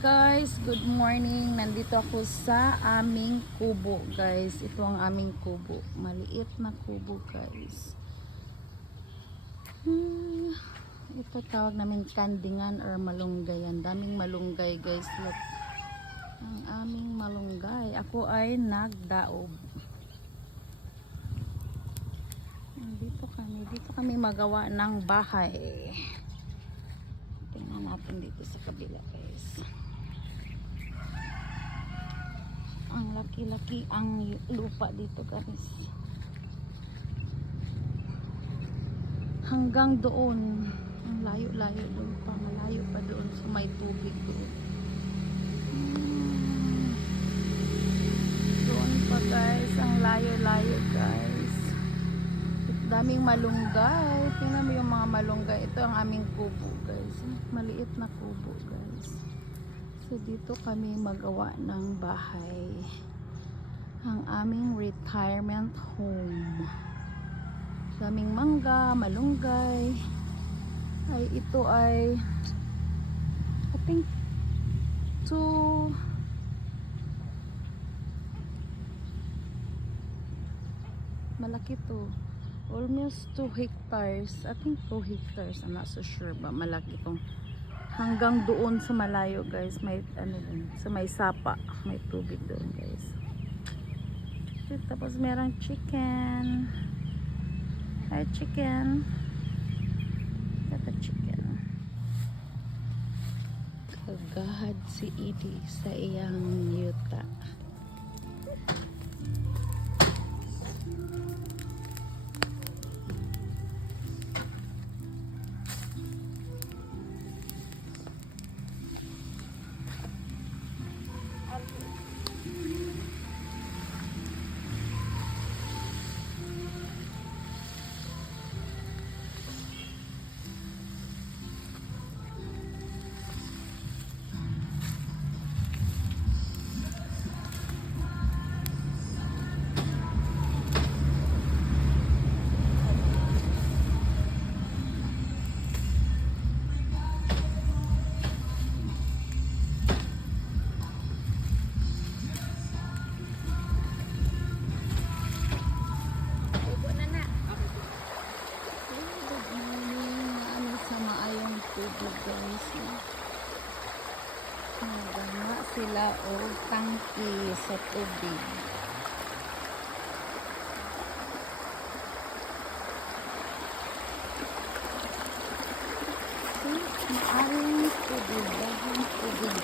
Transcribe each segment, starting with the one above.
Guys, good morning. Nandito ako sa aming kubo, guys. Ito ang aming kubo. Maliit na kubo, guys. Ito tawag namin kandingan or malunggay. Ang daming malunggay, guys. Look. Ang aming malunggay. Ako ay nagdaob. Dito kami magawa ng bahay. Tingnan natin dito sa kabila, guys. Ang laki-laki ang lupa dito, guys. Hanggang doon. Ang layo-layo doon pa. Malayo pa doon sa may tubig doon. Doon pa, guys. Ang layo-layo, guys. Daming malunggay. Tingnan mo yung mga malunggay. Ito ang aming kubo, guys. Maliit na kubo, guys. So dito kami magawa ng bahay. Ang aming retirement home. Daming mangga, malunggay. Ito ay I think malaki to. Almost 2 hectares. I think 2 hectares. I'm not so sure ba malaki tong. Hanggang doon sa malayo, guys. May ano dun, sa may sapa. May tubig doon, guys. Tapos merong chicken. Hi, chicken. Got the chicken. Kagahad si Edie sa iyang yuta. Guys, nagana sila o tangki sa tubig. Maaring tubig, bahang tubig.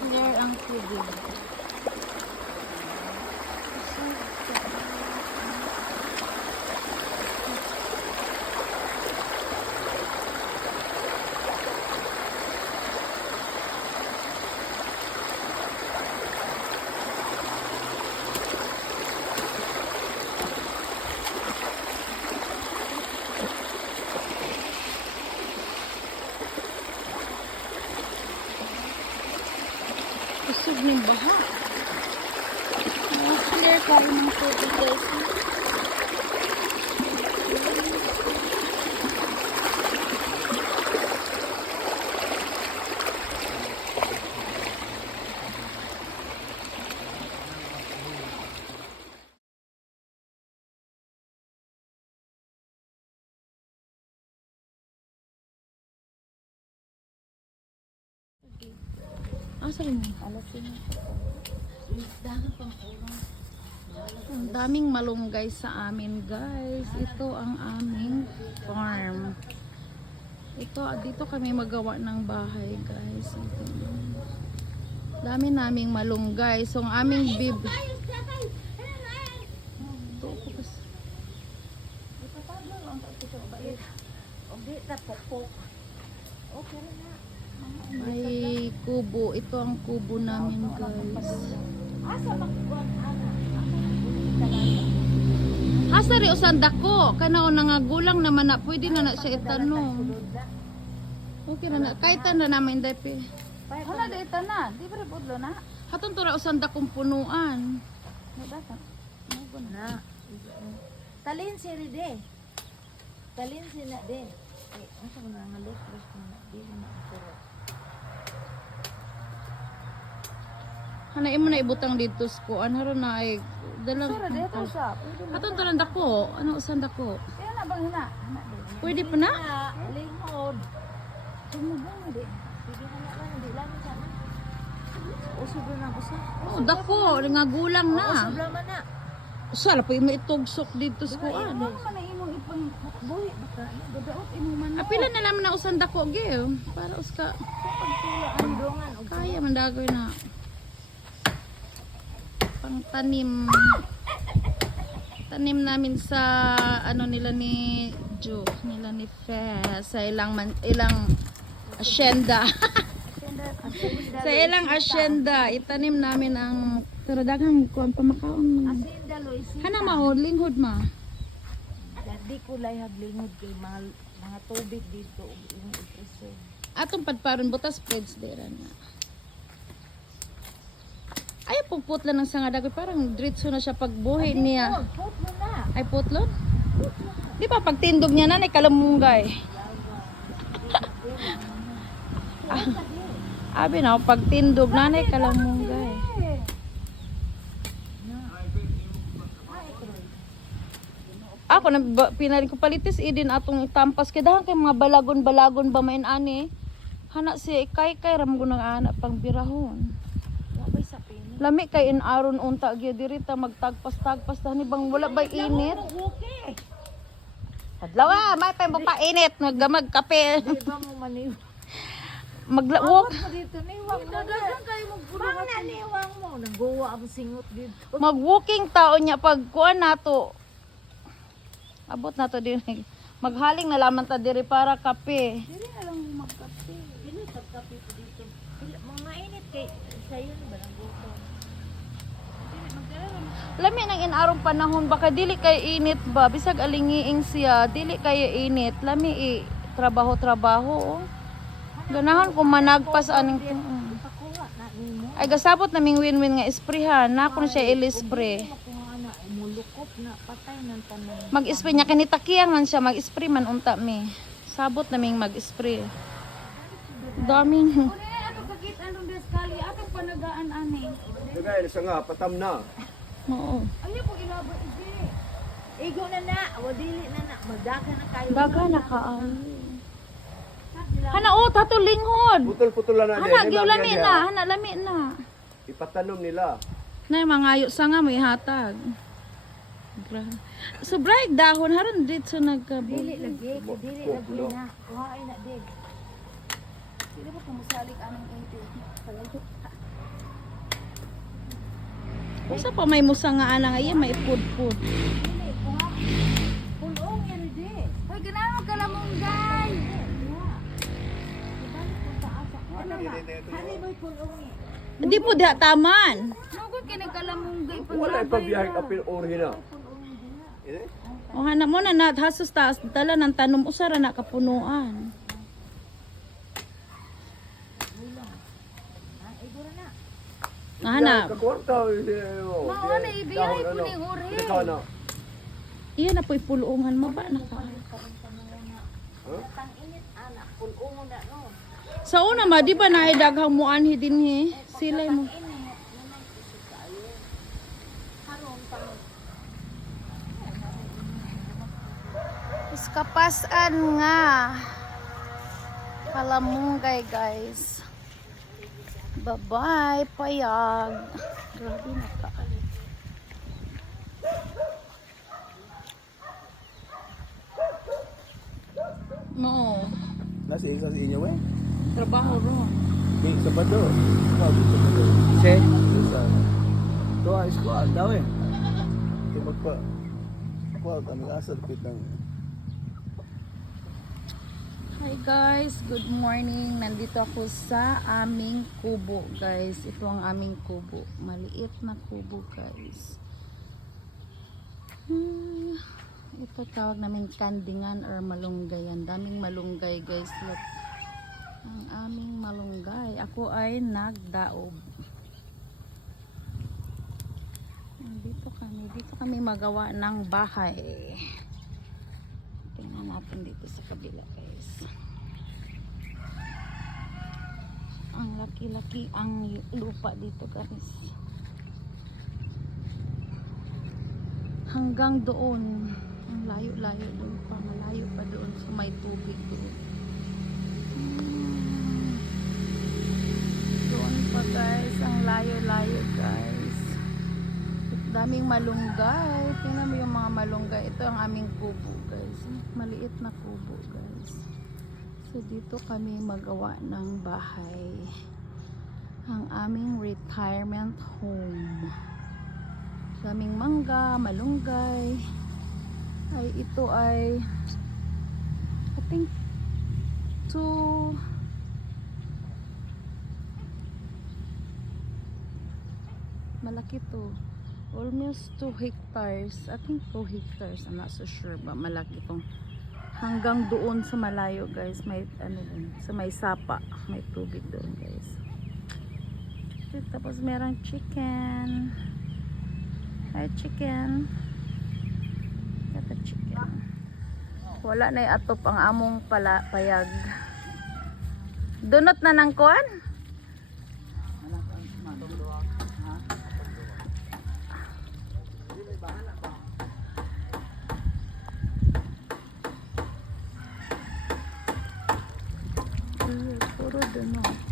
Clear ang tubig. Kusog ng baha. Clear kayo ng tubig, guys. Sabi mo? Ang daming malunggay sa amin, guys. Ito ang aming farm. Dito kami magawa ng bahay, guys. Dami naming malunggay. So ang aming may kubo. Ito ang kubo namin, guys. Asa ri usan dako kana o nangagulang naman na pwede na siya itanong. Okay ra na. Kahit na namin daype. Hala dayta na. Di ba budlo na? Hatun tura usan da kong punuan. May bata. Na. Talin si Ride. Talin si na de. Ay, asa mo na nga letras mo na. Di mo na puro. Hana imo na ibutang dito ko. Ano ron na ay dalang. Sura dito sa. Hatun tura dako. Ano usan dako? Kaya na bang hina? Hina de. Pwede pa na? Lingod. Tumubong na de. Sige na lang. Hindi lang sana. O sobra na usa. Oh, dako. Nga gulang O na. sobra man na. Sala pa imo itugsok dito sa kuan. Ano man na imong ipang buhi baka. Gadaot imo man. Apila na naman na usan dako gyud. Para uska Ang dongan og kaya man dagoy na pang tanim. Tanim namin sa ano nila ni Jo, nila ni Fe sa ilang asyenda. Sa ilang asyenda, itanim namin ang pero daghang kuan pamakaon. Asinda Loisita. Hana mahod linghod ma. Di ko layag lingod kay mga tubig dito ug imong i-preserve. Atong padparon butas spreads dira na. Ay puputlan ng sanga dagoy parang diretso na siya pagbuhi niya. Put mo na. Ay putlon? Di ba pag tindog niya na kalamunggay? Abi na pag tindog na kalamunggay. Ako na pinarin ko palitis idin atong tampas kay dahan kay mga balagon-balagon ba main ani. Hana si kay ram gunang ana pang birahon. Wa bay sa pini. Lami kay in aron unta gyud diri ta magtagpas-tagpas dahani bang wala bay init. Okay. Adlaw may pa mo pa init magdamag kape. Di ba mo maniw? Maglawok. Mo dito niwang mo. Dagan kay mo pulong na niwang mo. Nangguwa ang singot dito. Mag-walking taon niya pag kuan nato. Abot na to din. Maghaling na laman ta diri para kape. Dili na lang magkape. Dili pagkape po dito. Mga init kay sayon ba nang gusto. Dili magdala. Lami nang inarong panahon baka dili kay init ba bisag alingiing siya dili kay init lami trabaho. Ganahan ko managpas aning Pakuha na nimo. ay gasabot naming win-win nga esprehan na ako na siya ilispre. Makuha na mulukop na patay ng tanan. Mag-spray niya kanitakiyan man siya mag-spray man unta mi. Sabot naming mag-spray. Daming Kunin ato kakit anong deskali atong panagaan ani. Dagay sa nga patam na. oo. Ayo ko ilabo idi. Igo na na, wa dili na na magdaga na kayo. Daga na kaan. Hana o tato linghod. Putol-putulan na Hana niya, gyud nilagyan lami niya. na, hana lami na. Ipatanom nila. Nay mangayo sa nga may hatag. Grabe. So bright dahon haron dito nagkabo. Dili lagi, dili lagi na. Kuhain na dig. Dili ba kumusalik anong ito? Usa pa may musa nga ana nga iya may pud-pud. Dili kuha. Pulong yan di. Hoy ganahan mo kalamunggay. Hani boy pulong eh. Hindi po diha taman. Nugod kay nagkalamunggay Wala pa biyahe kapil ori na. Ini? O hana mo na hasos taas dala ng tanom usara na kapunuan. Nga hana, Kakwarta. Mao na ibiyahe ko ning ori. Ikaw na. iya na po'y pulungan mo ba na ka? Tang init anak pulong na no. Sa una ma, di ba na daghang mo anhi din he? Sila mo. Kapasan nga. Kalamunggay guys. Bye-bye, payag. Grabe na ka. No. Nasa isa sa inyo eh. Trabaho ron. Di sa bado. Sabi sa bado. Se. Sa. Doa squad daw eh. Di magpa. Squad ang asal pit ng. Hi guys, good morning. Nandito ako sa aming kubo guys. Ito ang aming kubo. Maliit na kubo guys. Ito tawag namin kandingan or malunggay. Ang daming malunggay guys. Look. ang aming malunggay. Ako ay nagdaob. Dito kami magawa ng bahay. Tingnan natin dito sa kabila, guys. Ang laki-laki ang lupa dito, guys. Hanggang doon. Ang layo-layo doon pa. Malayo pa doon sa may tubig doon. Doon pa, guys. Ang layo-layo, guys. Daming malunggay. Tingnan mo yung mga malunggay. Ito ang aming kubo, guys. Maliit na kubo, guys. So, dito kami magawa ng bahay. Ang aming retirement home. Daming mangga, malunggay. Ito ay I think malaki to. Almost 2 hectares. I think 2 hectares. I'm not so sure ba malaki tong hanggang doon sa malayo, guys. May ano dun, sa may sapa, may tubig doon, guys. Tapos merong chicken. Hi, chicken. Ito chicken. Wala na atop ang among payag. Dunot na ng kuan? Puro dunot.